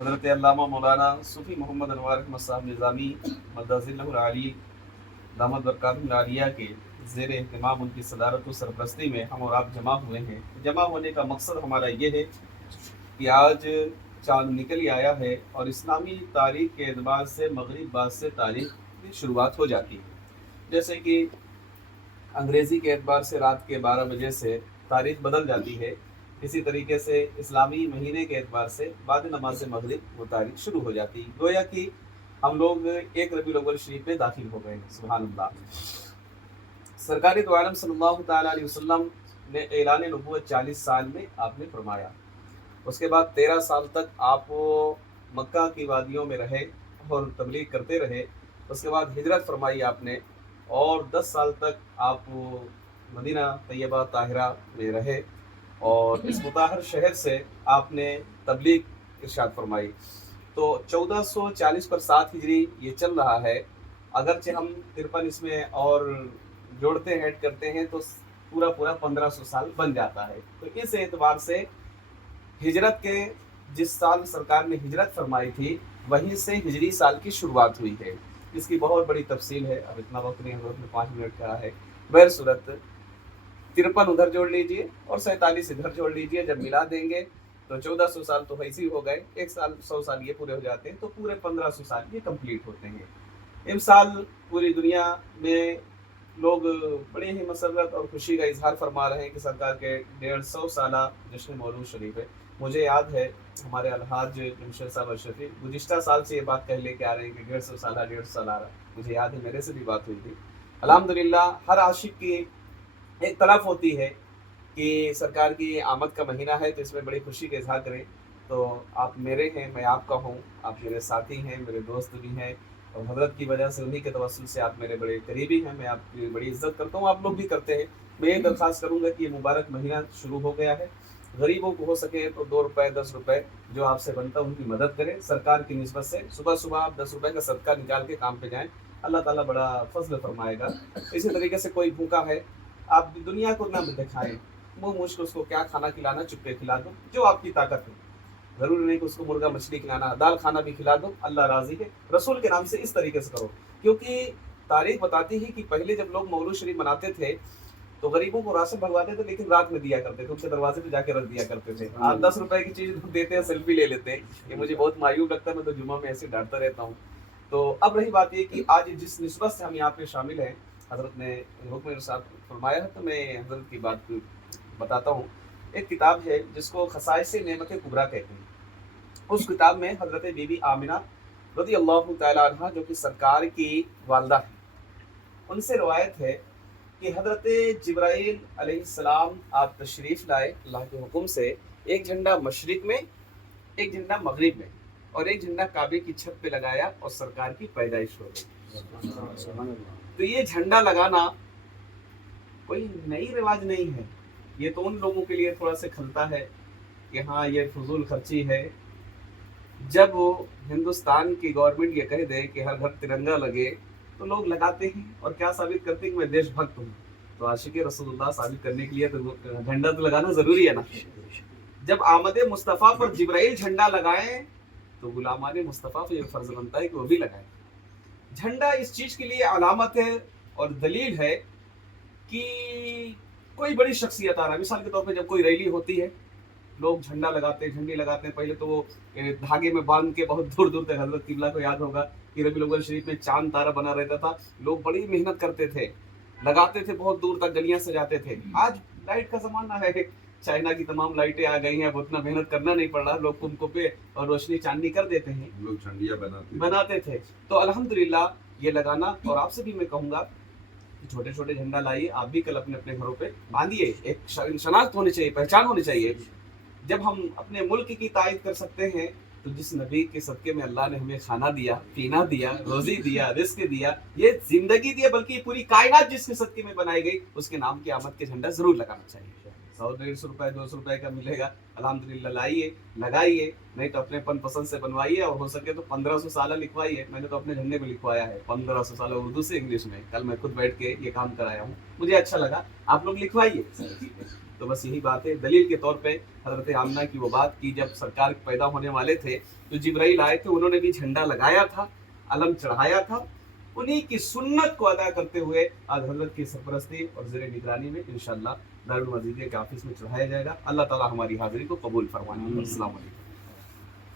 حضرت علامہ مولانا صوفی محمد انوار احمد صاحب نظامی مدظلہ العالی دامت برکاتہ العالیہ کے زیر اہتمام ان کی صدارت و سرپرستی میں ہم اور آپ جمع ہوئے ہیں۔ جمع ہونے کا مقصد ہمارا یہ ہے کہ آج چاند نکل ہی آیا ہے اور اسلامی تاریخ کے اعتبار سے مغرب بعد سے تاریخ کی شروعات ہو جاتی ہے۔ جیسے کہ انگریزی کے اعتبار سے رات کے 12 بجے سے تاریخ بدل جاتی ہے، اسی طریقے سے اسلامی مہینے کے اعتبار سے بعد نماز مغرب وہ تاریخ شروع ہو جاتی ہے، گویا کہ ہم لوگ ایک ربیع الاول شریف میں داخل ہو گئے ہیں۔ سبحان اللہ۔ سرکار دو عالم صلی اللہ تعالیٰ علیہ وسلم نے اعلان نبوت 40 سال میں آپ نے فرمایا، اس کے بعد 13 سال تک آپ مکہ کی وادیوں میں رہے اور تبلیغ کرتے رہے، اس کے بعد ہجرت فرمائی آپ نے، اور 10 سال تک آپ مدینہ طیبہ طاہرہ میں رہے اور اس مطہر شہر سے آپ نے تبلیغ ارشاد فرمائی۔ تو 1440 پر 7 ہجری یہ چل رہا ہے، اگرچہ ہم 53 اس میں اور جوڑتے ہیں ایڈ کرتے ہیں تو پورا 1500 سال بن جاتا ہے۔ تو اس اعتبار سے ہجرت کے جس سال سرکار نے ہجرت فرمائی تھی وہیں سے ہجری سال کی شروعات ہوئی ہے۔ اس کی بہت بڑی تفصیل ہے، اب اتنا وقت نہیں، حضرت نے 5 منٹ کہا ہے۔ بہر صورت 53 ادھر جوڑ لیجئے اور 47 ادھر جوڑ لیجئے، جب ملا دیں گے تو 1400 سال تو ویسے ہی ہو گئے، ایک سال 100 سال یہ پورے ہو جاتے ہیں، تو پورے 1500 سال یہ کمپلیٹ ہوتے ہیں۔ اس سال پوری دنیا میں لوگ بڑے ہی مسرت اور خوشی کا اظہار فرما رہے ہیں کہ سرکار کے 150 سالہ جشن مولود شریف ہے۔ مجھے یاد ہے ہمارے الحاج جمشید صاحب اشرفی گزشتہ سال سے یہ بات کہہ لے کے آ رہے ہیں کہ 150 سال آ رہا، مجھے یاد ہے میرے سے بھی بات ہوئی تھی۔ الحمدللہ ہر عاشق کی ایک طرف ہوتی ہے کہ سرکار کی آمد کا مہینہ ہے تو اس میں بڑی خوشی کا اظہار کریں۔ تو آپ میرے ہیں، میں آپ کا ہوں، آپ میرے ساتھی ہیں، میرے دوست بھی ہیں، اور حضرت کی وجہ سے انہی کے توسل سے آپ میرے بڑے قریبی ہیں، میں آپ کی بڑی عزت کرتا ہوں، آپ لوگ بھی کرتے ہیں۔ میں یہ درخواست کروں گا کہ یہ مبارک مہینہ شروع ہو گیا ہے، غریبوں کو ہو سکے تو 2 روپے 10 روپے جو آپ سے بنتا ہے ان کی مدد کریں۔ سرکار کی نسبت سے صبح صبح آپ 10 روپے کا صدقہ نکال کے کام پہ جائیں، اللہ تعالیٰ بڑا فضل فرمائے گا۔ اسی طریقے سے کوئی بھوکا ہے، آپ دنیا کو نہ دکھائیں، منہ مشک اس کو کیا کھانا کھلانا چپے کھلا دو جو آپ کی طاقت ہے، ضروری نہیں کہ اس کو مرغا مچھلی کھلانا، دال کھانا بھی کھلا دو، اللہ راضی ہے۔ رسول کے نام سے اس طریقے سے کرو، کیونکہ تاریخ بتاتی ہے کہ پہلے جب لوگ مولود شریف مناتے تھے تو غریبوں کو راشن بھگواتے تھے، لیکن رات میں دیا کرتے تھے، ان کے دروازے پہ جا کے رکھ دیا کرتے تھے۔ آپ 10 روپے کی چیز دیتے ہیں، سیلفی لے لیتے ہیں، یہ مجھے بہت مایوب لگتا ہے، میں تو جمعہ میں ایسے ڈانٹتا رہتا ہوں۔ تو اب رہی بات یہ کہ آج جس نسبت سے ہم یہاں پہ شامل ہیں، حضرت نے حکم ارشاد فرمایا ہے، تو میں حضرت کی بات بتاتا ہوں۔ ایک کتاب ہے جس کو خصائص نعمت کبریٰ کہتے ہیں، اس کتاب میں حضرت بی بی آمنہ رضی اللہ تعالیٰ عنہ جو کہ سرکار کی والدہ ہیں، ان سے روایت ہے کہ حضرت جبرائیل علیہ السلام آپ تشریف لائے اللہ کے حکم سے، ایک جھنڈا مشرق میں، ایک جھنڈا مغرب میں، اور ایک جھنڈا کعبے کی چھت پہ لگایا اور سرکار کی پیدائش ہو گئی۔ تو یہ جھنڈا لگانا کوئی نئی رواج نہیں ہے، یہ تو ان لوگوں کے لیے تھوڑا سا کھلتا ہے کہ ہاں یہ فضول خرچی ہے۔ جب ہندوستان کی گورنمنٹ یہ کہہ دے کہ ہر گھر ترنگا لگے تو لوگ لگاتے ہیں، اور کیا ثابت کرتے ہیں کہ میں دیش بھکت ہوں۔ تو عاشق رسول اللہ ثابت کرنے کے لیے تو جھنڈا تو لگانا ضروری ہے نا۔ جب آمد مصطفیٰ پر جبرائیل جھنڈا لگائیں تو غلامان مصطفیٰ پہ یہ فرض بنتا ہے کہ وہ بھی لگائیں۔ جھنڈا اس چیز کے لیے علامت ہے اور دلیل ہے کہ کوئی بڑی شخصیت آ رہا ہے۔ مثال کے طور پہ جب کوئی ریلی ہوتی ہے، لوگ جھنڈا لگاتے ہیں، جھنڈی لگاتے ہیں، پہلے تو وہ دھاگے میں باندھ کے بہت دور دور تک، حضرت قبلہ کو یاد ہوگا کہ ربیع الاول شریف میں چاند تارہ بنا رہتا تھا، لوگ بڑی محنت کرتے تھے، لگاتے تھے، بہت دور تک گلیاں سجاتے تھے۔ آج لائٹ کا زمانہ ہے، چائنا کی تمام لائٹیں آ گئی ہیں، اب اتنا محنت کرنا نہیں پڑ رہا، لوگ کمکو پہ اور روشنی چاندنی کر دیتے ہیں، لوگ جھنڈیاں بناتے تھے۔ تو الحمدللہ یہ لگانا، اور آپ سے بھی میں کہوں گا چھوٹے چھوٹے جھنڈا لائیے، آپ بھی کل اپنے اپنے گھروں پہ باندھیے، ایک شناخت ہونی چاہیے، پہچان ہونی چاہیے۔ جب ہم اپنے ملک کی تائید کر سکتے ہیں تو جس نبی کے صدقے میں اللہ نے ہمیں کھانا دیا، پینا دیا، روزی دیا، رزق دیا، یہ زندگی دیا، بلکہ یہ پوری کائنات جس کے صدقے میں بنائی گئی، اس کے نام کی آمد کے جھنڈا ضرور لگانا چاہیے۔ 100-150 روپے 200 روپے کا ملے گا، الحمدللہ لائیے، لگائیے، نہیں تو اپنے پسند سے بنوائیے، اور ہو سکے تو 1500 سالہ لکھوائیے۔ میں نے تو اپنے جھنڈے پہ لکھوایا ہے 1500 سالہ، اردو سے انگلش میں، کل میں خود بیٹھ کے یہ کام کرایا ہوں، مجھے اچھا لگا، آپ لوگ لکھوائیے۔ تو بس یہی بات ہے. دلیل کے طور پہ حضرت آمنہ کی وہ بات کی جب سرکار پیدا ہونے والے تھے تو جبرائیل آئے تھے, انہوں نے بھی جھنڈا لگایا تھا, علم چڑھایا تھا. انہی کی سنت کو ادا کرتے ہوئے آج حضرت کی سرپرستی اور زیر نگرانی میں انشاءاللہ دارالمزیدیہ کے آفس میں چڑھایا جائے گا. اللہ تعالی ہماری حاضری کو قبول فرمائے. السلام علیکم.